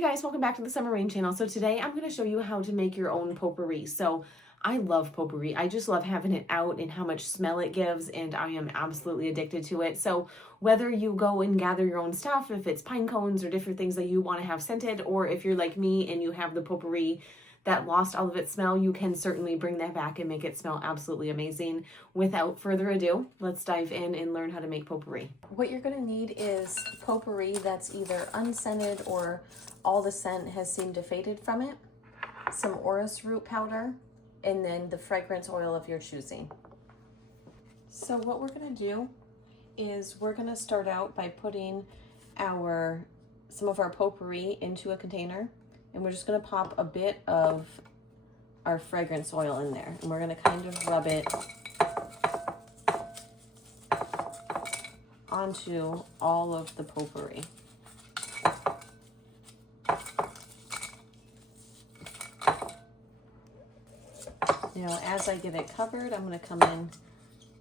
Hey guys, welcome back to the Summer Rain channel. So today I'm going to show you how to make your own potpourri. So I love potpourri. I just love having it out and how much smell it gives, and I am absolutely addicted to it. So whether you go and gather your own stuff, if it's pine cones or different things that you want to have scented, or if you're like me and you have the potpourri that lost all of its smell, you can certainly bring that back and make it smell absolutely amazing. Without further ado, let's dive in and learn how to make potpourri. What you're going to need is potpourri that's either unscented or all the scent has seemed to faded from it, some orris root powder, and then the fragrance oil of your choosing. So what we're going to do is we're going to start out by putting some of our potpourri into a container. And we're just going to pop a bit of our fragrance oil in there. And we're going to kind of rub it onto all of the potpourri. Now, as I get it covered, I'm going to come in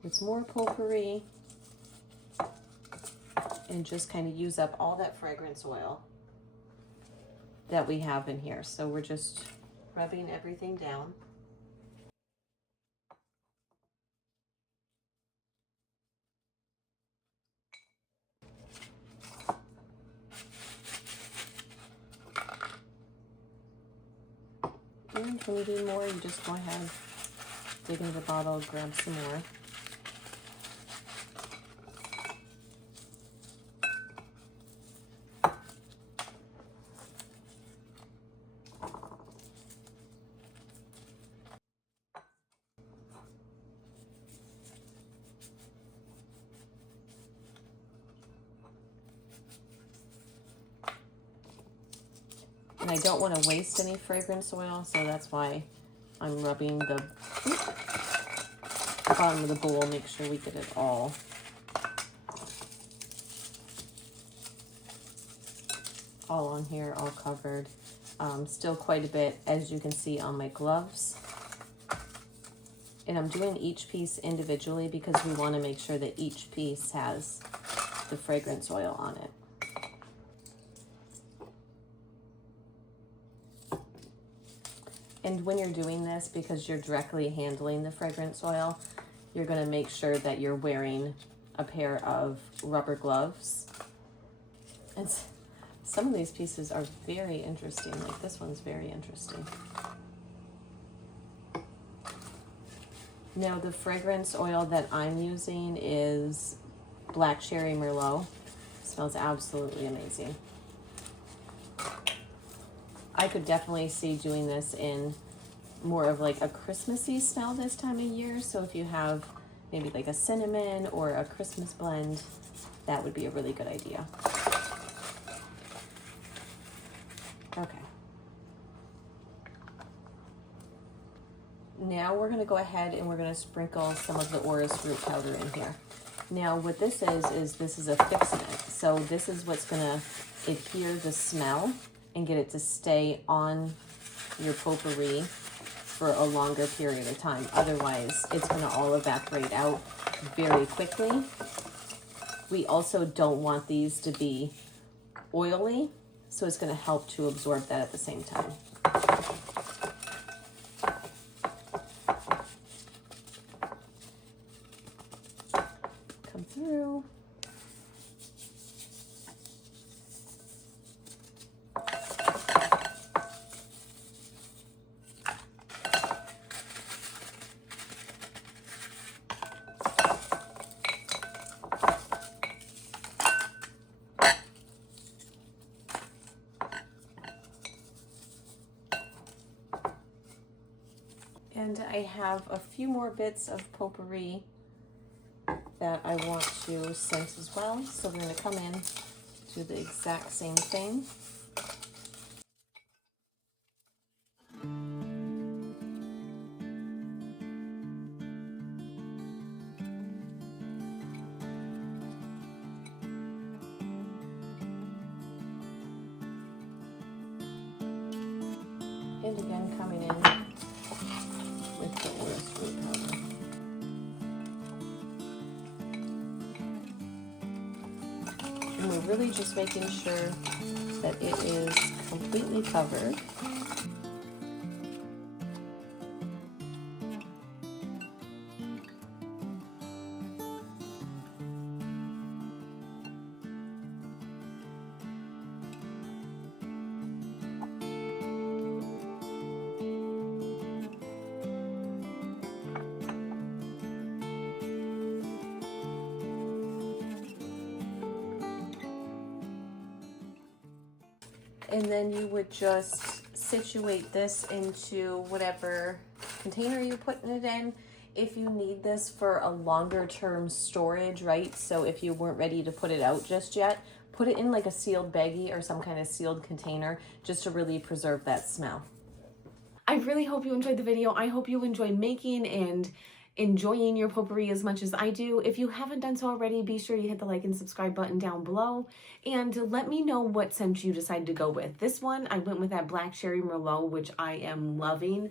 with more potpourri and just kind of use up all that fragrance oil that we have in here. So we're just rubbing everything down. And when you do more, you just go ahead, dig into the bottle, grab some more. And I don't want to waste any fragrance oil, so that's why I'm rubbing the bottom of the bowl, make sure we get it all. All on here, all covered. Still quite a bit, as you can see on my gloves. And I'm doing each piece individually because we want to make sure that each piece has the fragrance oil on it. And when you're doing this, because you're directly handling the fragrance oil, you're going to make sure that you're wearing a pair of rubber gloves. And some of these pieces are very interesting, like this one's very interesting. Now the fragrance oil that I'm using is Black Cherry Merlot. It smells absolutely amazing. I could definitely see doing this in more of like a Christmassy smell this time of year. So if you have maybe like a cinnamon or a Christmas blend, that would be a really good idea. Okay. Now we're going to go ahead and we're going to sprinkle some of the orris root powder in here. Now what this is this is a fixative. So this is what's going to adhere the smell and get it to stay on your potpourri for a longer period of time. Otherwise, it's going to all evaporate out very quickly. We also don't want these to be oily, so it's going to help to absorb that at the same time. Come through. And I have a few more bits of potpourri that I want to scent as well. So we're going to come in, do the exact same thing. And again, coming in with the orris root powder. And we're really just making sure that it is completely covered. And then you would just situate this into whatever container you're putting it in. If you need this for a longer term storage, right? So if you weren't ready to put it out just yet, put it in like a sealed baggie or some kind of sealed container just to really preserve that smell. I really hope you enjoyed the video. I hope you enjoy making and enjoying your potpourri as much as I do. If you haven't done so already, be sure you hit the like and subscribe button down below and let me know what scent you decided to go with. This one, I went with that Black Cherry Merlot, which I am loving.